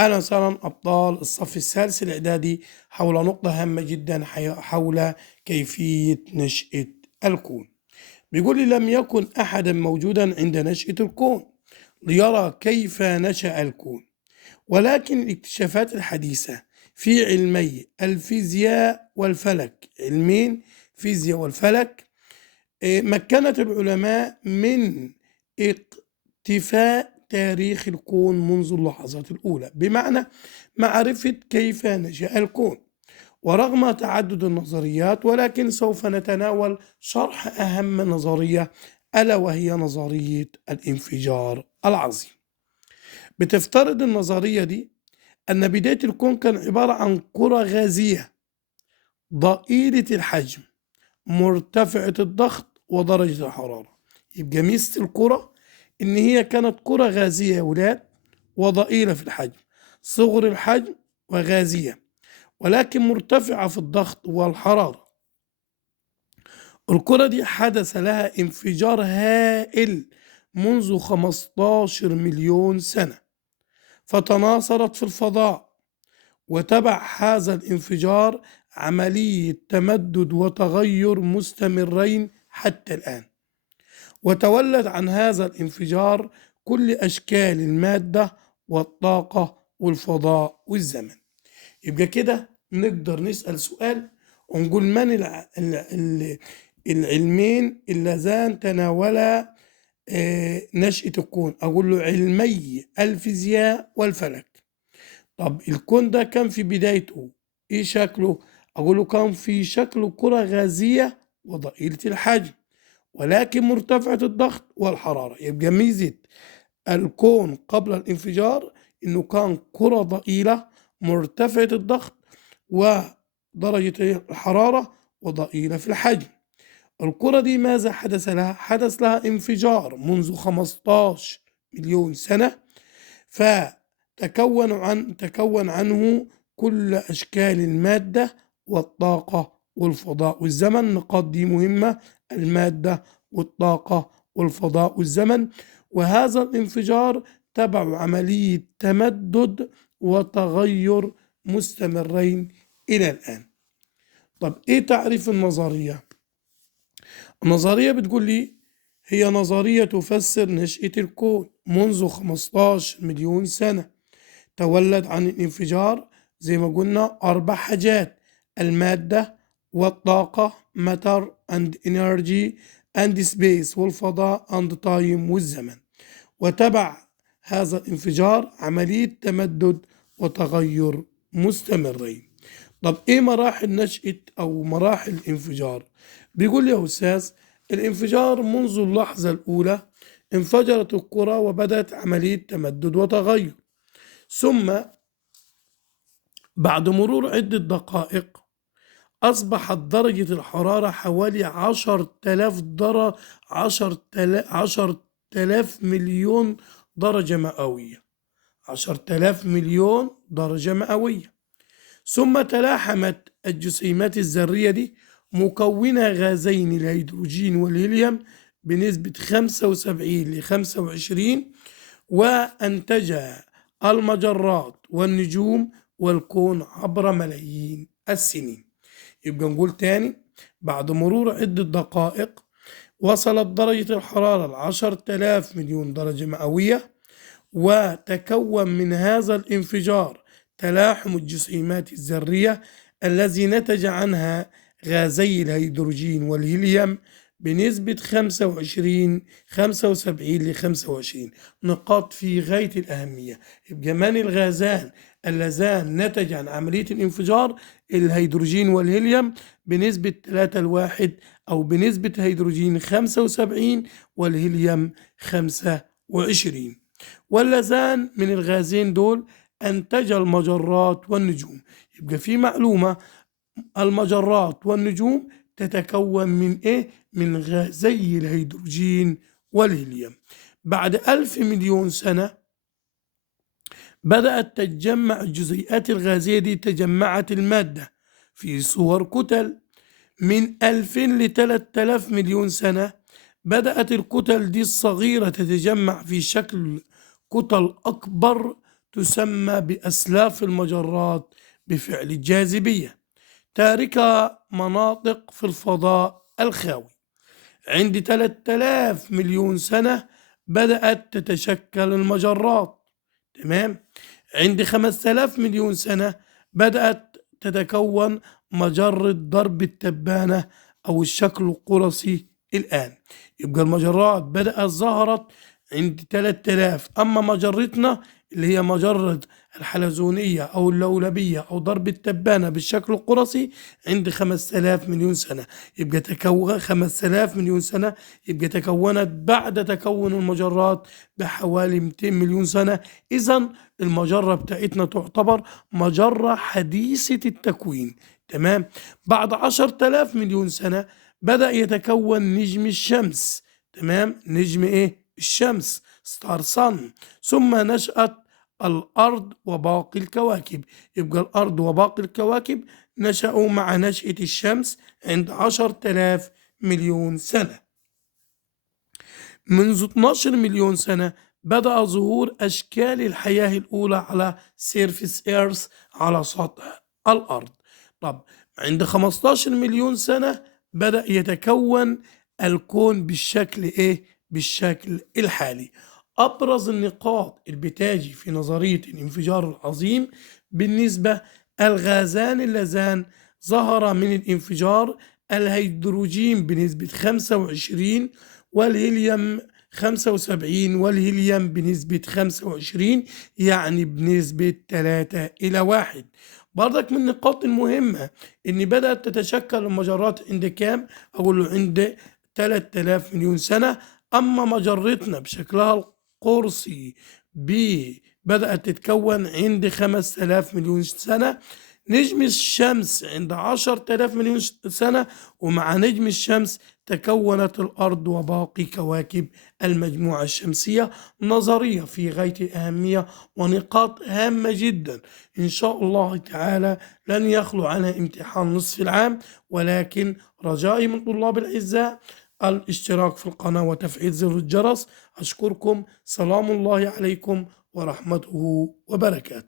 أهلا وسهلا أبطال الصف الثالث الإعدادي حول نقطة هامة جدا حول كيفية نشأة الكون. بيقول لي لم يكن أحدا موجودا عند نشأة الكون ليرى كيف نشأ الكون، ولكن الاكتشافات الحديثة في علمي الفيزياء والفلك، علمين فيزياء والفلك، مكنت العلماء من اقتفاء تاريخ الكون منذ اللحظات الأولى، بمعنى معرفة كيف نشأ الكون. ورغم تعدد النظريات، ولكن سوف نتناول شرح أهم نظرية، ألا وهي نظرية الانفجار العظيم. بتفترض النظرية دي أن بداية الكون كان عبارة عن كرة غازية ضئيلة الحجم مرتفعة الضغط ودرجة الحرارة. يبقى ميزة الكرة إن هي كانت كرة غازية يا ولاد وضئيلة في الحجم، صغر الحجم وغازية، ولكن مرتفعة في الضغط والحرارة. الكرة دي حدث لها انفجار هائل منذ 15 مليون سنة، فتناثرت في الفضاء، وتبع هذا الانفجار عملية تمدد وتغير مستمرين حتى الآن. وتولد عن هذا الانفجار كل أشكال المادة والطاقة والفضاء والزمن. يبقى كده نقدر نسأل سؤال ونقول من العلمين اللذان تناولا نشأة الكون؟ أقول له علمي الفيزياء والفلك. طب الكون ده كان في بدايته إيه شكله؟ أقول له كان في شكل كرة غازية وضئيلة الحجم، ولكن مرتفعة الضغط والحرارة. يبقى ميزة الكون قبل الانفجار إنه كان كرة ضئيلة مرتفعة الضغط ودرجة الحرارة وضئيلة في الحجم. الكرة دي ماذا حدث لها؟ حدث لها انفجار منذ 15 مليون سنة، تكون عنه كل أشكال المادة والطاقة والفضاء والزمن. النقاط دي مهمة: المادة والطاقة والفضاء والزمن. وهذا الانفجار تبع عملية تمدد وتغير مستمرين إلى الآن. طب إيه تعريف النظرية؟ النظرية بتقول لي هي نظرية تفسر نشأة الكون منذ 15 مليون سنة. تولد عن الانفجار زي ما قلنا 4 حاجات: المادة والطاقة matter and energy and space، والفضاء and time والزمن. وتبع هذا الانفجار عملية تمدد وتغير مستمرين. طب ايه مراحل نشأة او مراحل الانفجار؟ بيقول لي يا استاذ الانفجار منذ اللحظة الاولى انفجرت الكرة وبدأت عملية تمدد وتغير، ثم بعد مرور عدة دقائق أصبحت درجة الحرارة حوالي 10,000 مليون درجة مئوية. 10,000 مليون درجة مئوية. ثم تلاحمت الجسيمات الذرية دي مكونة غازين الهيدروجين والهيليوم بنسبة 75 ل25، وأنتج المجرات والنجوم والكون عبر ملايين السنين. يبقى نقول تاني: بعد مرور عدة دقائق وصلت درجة الحرارة 10,000 مليون درجة مئوية، وتكون من هذا الانفجار تلاحم الجسيمات الذرية الذي نتج عنها غازي الهيدروجين والهيليوم بنسبة 75 ل25. نقاط في غاية الأهمية. يبقى من الغازان اللذان نتج عن عملية الانفجار؟ الهيدروجين والهيليوم بنسبة 3:1، أو بنسبة هيدروجين 75 والهيليوم 25. واللذان من الغازين دول أنتج المجرات والنجوم. يبقى في معلومة: المجرات والنجوم تتكون من إيه؟ من غازي الهيدروجين والهيليوم. بعد 1000 مليون سنة بدأت تتجمع الجزيئات الغازية دي، تجمعت المادة في صور كتل. من 2000 ل 3000 مليون سنة بدأت الكتل دي الصغيرة تتجمع في شكل كتل أكبر تسمى بأسلاف المجرات بفعل الجاذبية، تاركة مناطق في الفضاء الخاوي. عند 3000 مليون سنة بدأت تتشكل المجرات. تمام. عند 5000 مليون سنة بدأت تتكون مجرة درب التبانة أو الشكل القرصي الآن. يبقى المجرات بدأت ظهرت عند 3000، أما مجرتنا اللي هي مجرة الحلزونية أو اللولبية أو درب التبانة بالشكل القرصي عند 5000 مليون سنة. يبقى 5000 مليون سنة، يبقى تكونت بعد تكون المجرات بحوالي 200 مليون سنة. إذا المجرة بتاعتنا تعتبر مجرة حديثة التكوين. تمام. بعد 10,000 مليون سنة بدأ يتكون نجم الشمس. تمام. نجم إيه؟ الشمس، ستار سان. ثم نشأت الأرض وباقي الكواكب. يبقى الأرض وباقي الكواكب نشأوا مع نشأة الشمس عند 10,000 مليون سنة. منذ 12 مليون سنة بدأ ظهور أشكال الحياة الأولى على سيرفيس إيرث، على سطح الأرض. طب عند 15 مليون سنة بدأ يتكون الكون بالشكل إيه؟ بالشكل الحالي. أبرز النقاط اللي بتجي في نظرية الانفجار العظيم بالنسبة الغازان اللذان ظهر من الانفجار: الهيدروجين بنسبة 25، والهيليوم 75، والهيليوم بنسبة 25، يعني بنسبة 3:1. برضك من النقاط المهمة إن بدأت تتشكل المجرات عند كام؟ أقول له عند 3000 مليون سنة. أما مجرتنا بشكلها القرصي بدأت تتكون عند 5000 مليون سنة. نجم الشمس عند 10,000 مليون سنة، ومع نجم الشمس تكونت الأرض وباقي كواكب المجموعة الشمسية. نظرية في غاية الأهمية ونقاط هامة جدا، إن شاء الله تعالى لن يخلو عنها امتحان نصف العام. ولكن رجائي من طلاب الأعزاء الاشتراك في القناة وتفعيل زر الجرس. أشكركم. سلام الله عليكم ورحمته وبركاته.